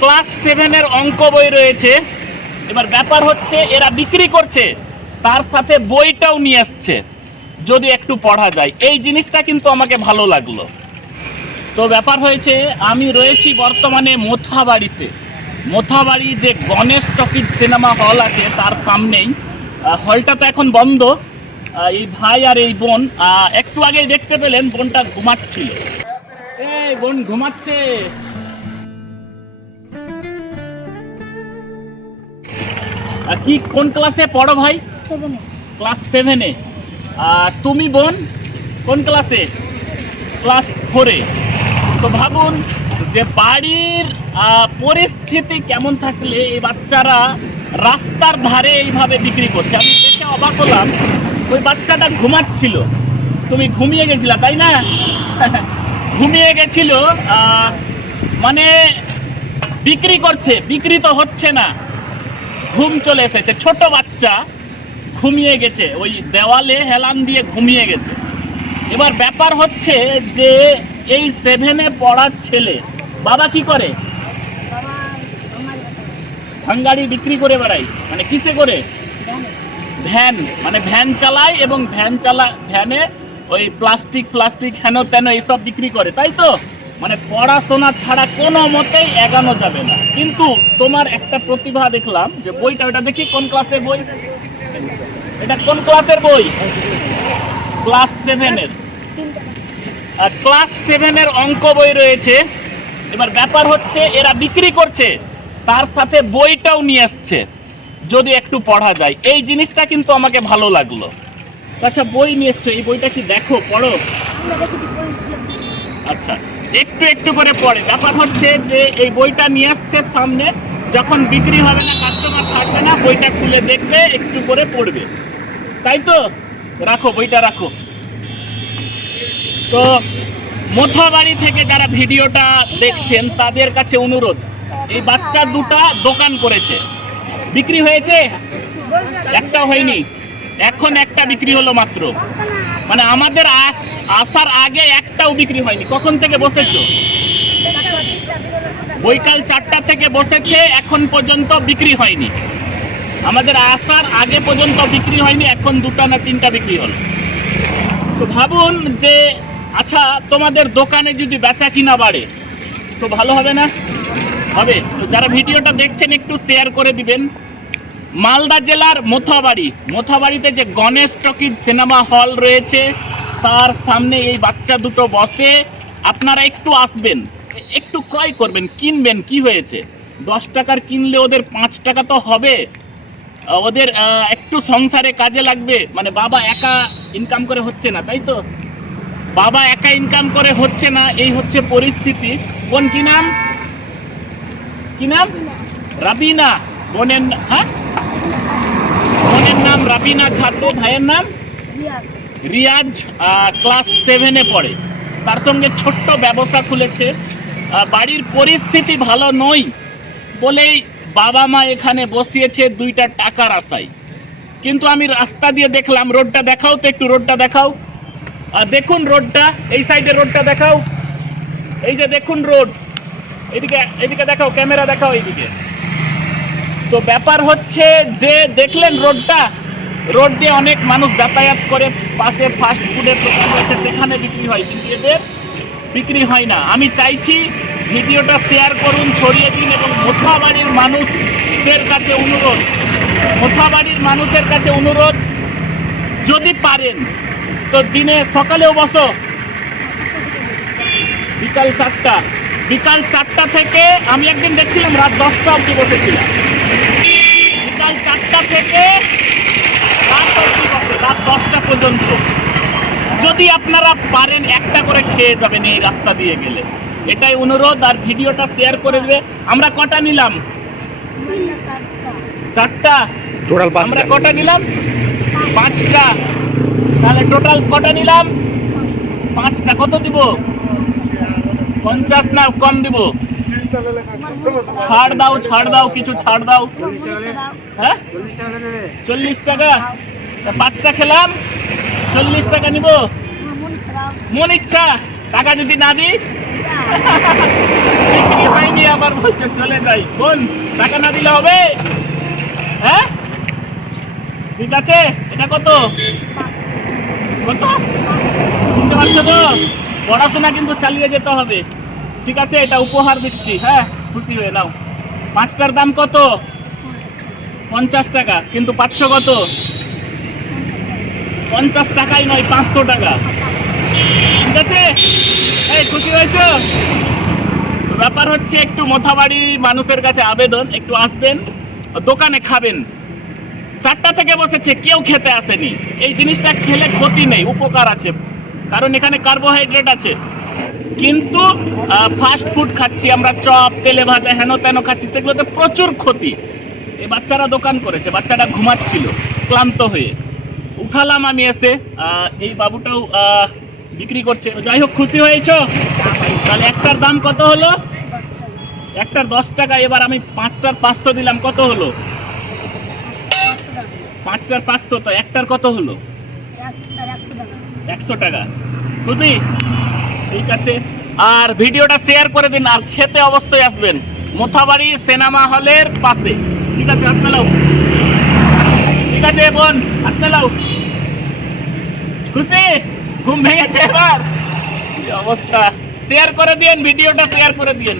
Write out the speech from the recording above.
Class 7-এর অঙ্ক বই রয়েছে। এবার ব্যাপার হচ্ছে এরা বিক্রি করছে, তার সাথে বইটাও নিয়ে আসছে, যদি একটু পড়া যায়। এই জিনিসটা কিন্তু আমাকে ভালো লাগলো। তো ব্যাপার হয়েছে, আমি রয়েছি বর্তমানে মোথাবাড়িতে। মোথাবাড়ি যে গণেশ টকিজ সিনেমা হল আছে তার সামনেই। হলটা তো এখন বন্ধ। এই ভাই আর এই বোন একটু আগেই দেখতে পেলেন বোনটা ঘুমাচ্ছিল। এই বোন ঘুমাচ্ছে। কি কোন ক্লাসে পড়ো ভাই? 7-এ। ক্লাস 7-এ। তুমি বোন কোন ক্লাসে? ক্লাস 4-এ। তো ভাবুন যে বাড়ির পরিস্থিতি কেমন থাকলে এই বাচ্চারা রাস্তার ধারে এইভাবে বিক্রি করছে। আমি দেখে অবাক হলাম। ওই বাচ্চাটা ঘুমাচ্ছিল, তুমি ঘুমিয়ে গেছিলা তাই না? ঘুমিয়ে গেছিল, মানে বিক্রি করছে, বিক্রি তো হচ্ছে না, ঘুম চলে এসেছে। ছোট বাচ্চা ঘুমিয়ে গেছে, ওই দেওয়ালে হেলান দিয়ে ঘুমিয়ে গেছে। এবার ব্যাপার হচ্ছে যে এই 7-এ পড়ার ছেলে বাবা কি করে? বাবা আমার বাচ্চা। ভাঙ্গাড়ি বিক্রি করে বেড়াই, মানে কিসে করে? জানে। ভ্যান, মানে ভ্যান চালায়, এবং ভ্যানে ওই প্লাস্টিক হেন তেন এইসব বিক্রি করে, তাই তো? মানে পড়াশোনা ছাড়া কোনো মতেই এগানো যাবে না। কিন্তু তোমার একটা প্রতিভা দেখলাম, যে বইটা, ওটা দেখি কোন ক্লাসের বই? এটা কোন ক্লাসের বই? ক্লাস 7-এর। ক্লাস 7-এর অঙ্ক বই রয়েছে। এবার ব্যাপার হচ্ছে এরা বিক্রি করছে, তার সাথে বইটাও নিয়ে আসছে, যদি একটু পড়া যায়। এই জিনিসটা কিন্তু আমাকে ভালো লাগলো। আচ্ছা, বই নিয়ে এসছো, এই বইটা কি দেখো, পড়ো? আচ্ছা, একটু একটু করে পড়ে। ব্যাপার হচ্ছে যে এই বইটা নিয়ে আসছে সামনে, যখন বিক্রি হবে না, কাস্টমার থাকবে না, বইটা খুলে দেখবে, একটু করে পড়বে, তাই তো? রাখো বইটা, রাখো। তো মোথাবাড়ি থেকে যারা ভিডিওটা দেখছেন তাদের কাছে অনুরোধ, এই বাচ্চা দুটা দোকান করেছে, বিক্রি হয়েছে? একটাও হয়নি, এখন একটা বিক্রি হলো মাত্র। মানে আমাদের আসার আগে একটাও বিক্রি হয়নি। কখন থেকে বসেছো? বৈকাল 4টা থেকে বসেছে, এখন পর্যন্ত বিক্রি হয়নি। আমাদের আসার আগে পর্যন্ত বিক্রি হয়নি, এখন 2টা না 3টা বিক্রি হলো। তো ভাবুন যে, আচ্ছা তোমাদের দোকানে যদি বেচা কিনা বাড়ে তো ভালো হবে না? হবে। তো যারা ভিডিওটা দেখছেন একটু শেয়ার করে দিবেন। মালদা জেলার মোথাবাড়িতে যে গণেশ টকিজ সিনেমা হল রয়েছে তার সামনে এই বাচ্চা দুটো বসে। আপনারা একটু আসবেন, একটু ক্রয় করবেন, কিনবেন। কি হয়েছে, 10 টাকার কিনলে ওদের 5 টাকা তো হবে, ওদের একটু সংসারে কাজে লাগবে। মানে বাবা একা ইনকাম করে হচ্ছে না, তাই তো? বাবা একা ইনকাম করে হচ্ছে না, এই হচ্ছে পরিস্থিতি। বোন কি নাম? কি নাম? রাবিনা। বোনের, হ্যাঁ, বোনের নাম রাবিনা খাতুন, ভাইয়ের নাম রিয়াজ। ক্লাস 7-এ পড়ে। তার সঙ্গে ছোট্ট ব্যবসা খুলেছে। বাড়ির পরিস্থিতি ভালো নয় বলেই বাবা মা এখানে বসিয়েছে 2টা টাকার আশায়। কিন্তু আমি রাস্তা দিয়ে দেখলাম, রোডটা দেখাও তো, একটু রোডটা দেখাও। দেখুন রোডটা, এই সাইডে রোডটা দেখাও। এই যে দেখুন রোড, এদিকে দেখাও, ক্যামেরা দেখাও এইদিকে। তো ব্যাপার হচ্ছে যে দেখলেন রোডটা, রোড দিয়ে অনেক মানুষ যাতায়াত করে, পাশে ফাস্ট ফুডের দোকান রয়েছে, সেখানে বিক্রি হয়, কিন্তু এদের বিক্রি হয় না। আমি চাইছি ভিডিওটা শেয়ার করুন, ছড়িয়ে দিন, এবং মোথাবাড়ির মানুষদের কাছে অনুরোধ, যদি পারেন তো দিনে সকালেও বসো, বিকাল 4টা থেকে। আমি একদিন দেখছিলাম রাত 10টা অবধি বসেছিলাম। বিকাল 4টা থেকে রাত 10টা পর্যন্ত। যদি আপনারা পারেন একটা করে খেয়ে যাবেন এই রাস্তা দিয়ে গেলে, এটাই অনুরোধ। আর ভিডিওটা শেয়ার করে দেবে। আমরা কটা নিলাম? 4টা। টোটাল 5টা। আমরা কটা নিলাম? 5টা। তাহলে টোটাল কটা নিলাম? 5টা। কত দিব? 50 না কম দিব? ছাড় দাও, কিছু ছাড় দাও। হ্যাঁ, 40 টাকা। 5টা খেলাম, 40 টাকা নিব। মন ইচ্ছা। টাকা যদি না দিই বিক্রি হয়নি আবার বলছে চলে যাই। বোন টাকা না দিলে হবে? হ্যাঁ ঠিক আছে, এটা কত কত শুনতে পাচ্ছ তো? পড়াশোনা কিন্তু চালিয়ে যেতে হবে, ঠিক আছে? এটা উপহার দিচ্ছি, হ্যাঁ খুশি হয়ে নাও। 5টার দাম কত? 50 টাকা, কিন্তু পাচ্ছ কত? 50 টাকাই নয়, 500 টাকা, ঠিক আছে? এই খুশি হয়েছ? ব্যাপার হচ্ছে একটু মোথাবাড়ি মানুষের কাছে আবেদন, একটু আসবেন, দোকানে খাবেন। 4টা থেকে বসেছে, কেউ খেতে আসেনি। এই জিনিসটা খেলে ক্ষতি নেই, উপকার আছে, কারণ এখানে কার্বোহাইড্রেট আছে। কিন্তু ফাস্ট ফুড খাচ্ছি আমরা, চপ তেলে ভাজা হেন তেন খাচ্ছি, সেগুলোতে প্রচুর ক্ষতি। এই বাচ্চারা দোকান করেছে, বাচ্চাটা ঘুমাচ্ছিল ক্লান্ত হয়ে, উঠালাম আমি এসে। এই বাবুটাও বিক্রি করছে। যাই হোক, খুশি হয়েছো? তাহলে একটার দাম কত হলো? 10 টাকা। একটার 10 টাকা। এবার আমি 5টার 500 দিলাম, কত হলো? 500 টাকা। 5টার 500, তো একটার কত হলো? 100 টাকা। 100 টাকা। খুশি? ঠিক আছে, আর ভিডিওটা শেয়ার করে দিন, আর খেতে অবশ্যই আসবেন মোথাবাড়ি সিনেমা হলের পাশে, ঠিক আছে? হাত মেলাও, ঠিক আছে বোন, হাত মেলাও। খুশি? ঘুম ভেঙেছে এবার? কি অবস্থা? শেয়ার করে দিন, ভিডিওটা শেয়ার করে দিন।